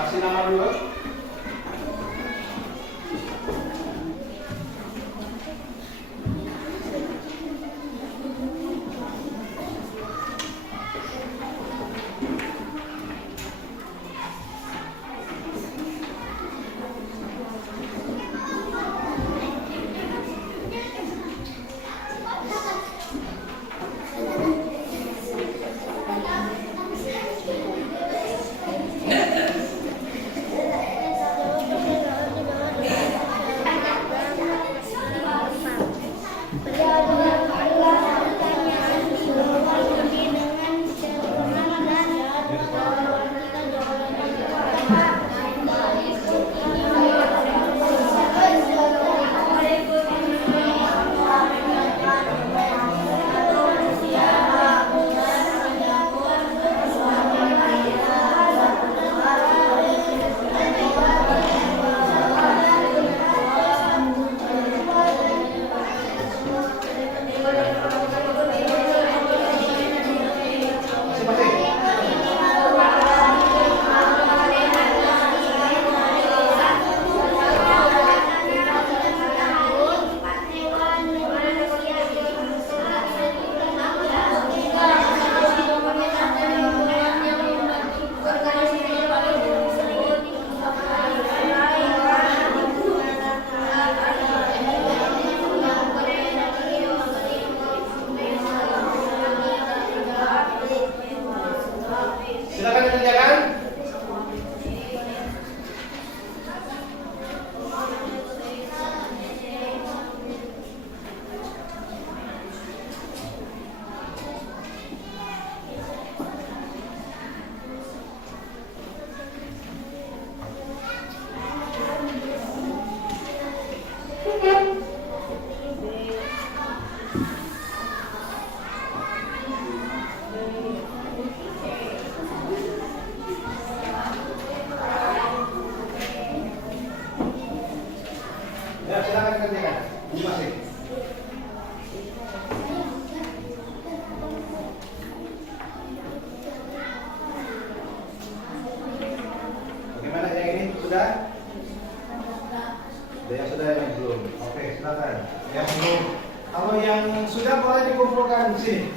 Kasih nama dulu. kerjakan. Masing. Bagaimana yang ini sudah? Ada yang sudah, yang belum. Oke, silakan. Yang belum. Kalau yang sudah boleh dikumpulkan di sini.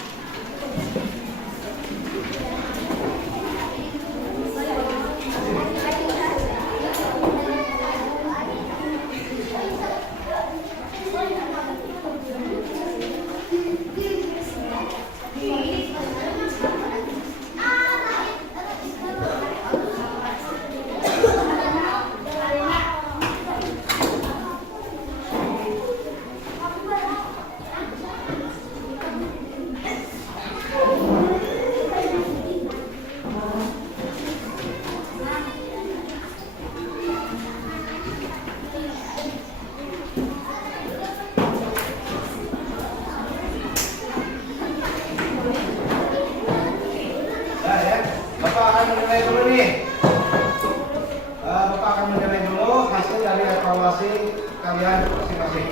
Bapak akan menilai dulu nih. Bapak akan menilai dulu hasil dari evaluasi kalian masing-masing.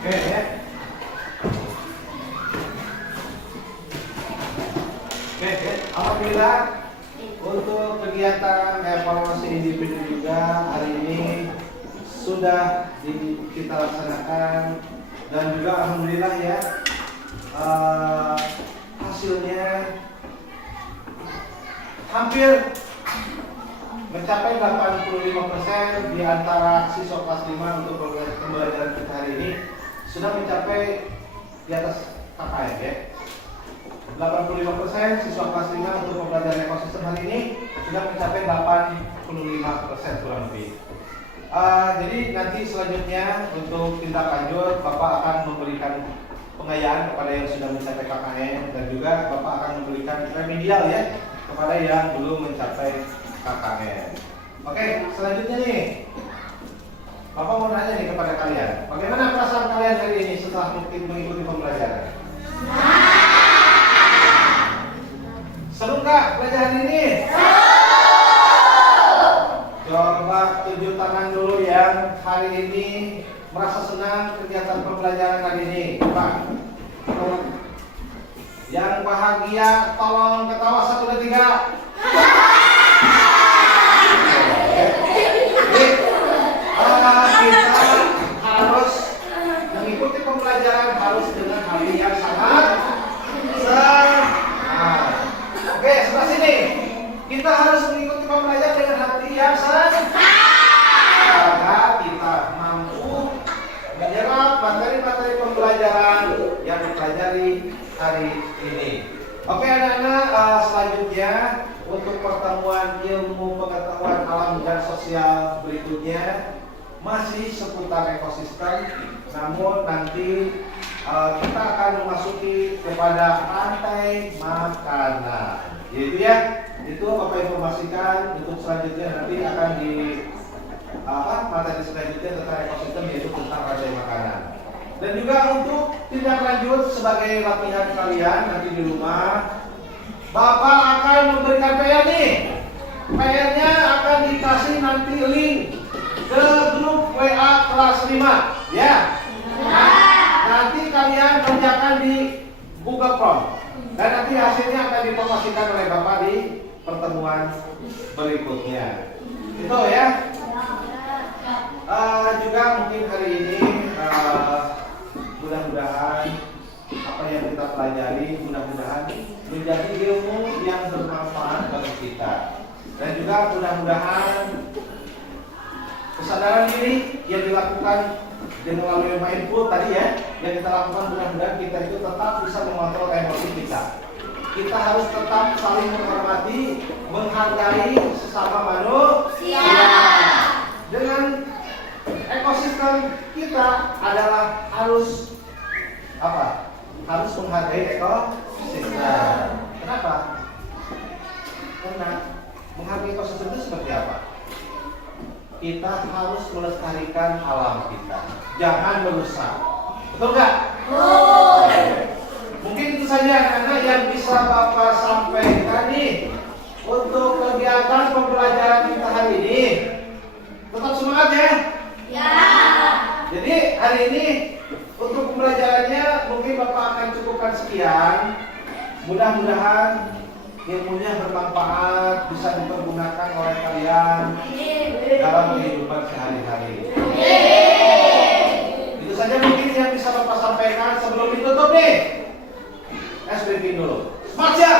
Oke ya. Oke, alhamdulillah untuk kegiatan evaluasi individu juga hari ini sudah kita laksanakan dan juga alhamdulillah ya hasilnya hampir mencapai 85% di antara siswa kelas 5 untuk pembelajaran kita hari ini sudah mencapai di atas KKN ya. 85% siswa kelas 5 untuk pembelajaran ekosistem hari ini sudah mencapai 85% kurang lebih. Jadi nanti selanjutnya untuk tindak lanjut Bapak akan memberikan pengayaan kepada yang sudah mencapai KKN dan juga Bapak akan memberikan remedial ya kepada yang belum mencapai KKN. Oke, selanjutnya nih Bapak mau nanya nih kepada kalian, bagaimana perasaan kalian hari ini setelah mengikuti pembelajaran? Seru nggak pelajaran ini? Coba tunjuk tangan dulu yang hari ini merasa senang kegiatan pembelajaran hari ini, Pak. Yang bahagia tolong ketawa 1, 2, 3. Kita harus mengikuti pembelajaran harus dengan hati yang sangat semangat. Oke, sebelah sini. Kita harus mengikuti pembelajaran dengan hati yang semangat agar kita mampu menyerap materi-materi pembelajaran hari ini. Oke anak-anak, selanjutnya untuk pertemuan ilmu pengetahuan alam dan sosial berikutnya masih seputar ekosistem, namun nanti kita akan memasuki kepada rantai makanan. Jadi ya, itu Bapak informasikan untuk selanjutnya nanti akan di materi selanjutnya tentang ekosistem, yaitu tentang rantai makanan. Dan juga untuk tindak lanjut sebagai latihan kalian nanti di rumah, Bapak akan memberikan PR nih. PR-nya akan dikasih nanti link ke grup WA kelas 5 ya. Nanti kalian kerjakan di Google Form dan nanti hasilnya akan diinformasikan oleh Bapak di pertemuan berikutnya. Itu ya. Juga mungkin hari ini mudah-mudahan apa yang kita pelajari mudah-mudahan menjadi ilmu yang bermanfaat bagi kita, dan juga mudah-mudahan kesadaran diri yang dilakukan dengan melalui mindful tadi ya, yang kita lakukan, mudah-mudahan kita itu tetap bisa mengontrol emosi kita. Kita harus tetap saling menghormati, menghargai sesama manusia. Dengan ekosistem kita adalah harus apa? Harus menghargai ekosistem. Kenapa? Karena menghargai ekosistem itu seperti apa? Kita harus melestarikan alam kita, jangan merusak. Betul nggak? Mungkin itu saja karena yang bisa Bapak sampaikan nih untuk kegiatan pembelajaran kita hari ini. Tetap semangat ya. Ya. Jadi hari ini untuk pembelajarannya mungkin Bapak akan cukupkan sekian. Mudah-mudahan ilmunya bermanfaat, bisa dipergunakan oleh kalian dalam kehidupan sehari-hari. Itu saja mungkin yang bisa Bapak sampaikan sebelum ditutup nih. SBB dulu. Semangat ya.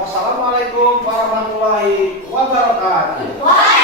Wassalamualaikum warahmatullahi wabarakatuh.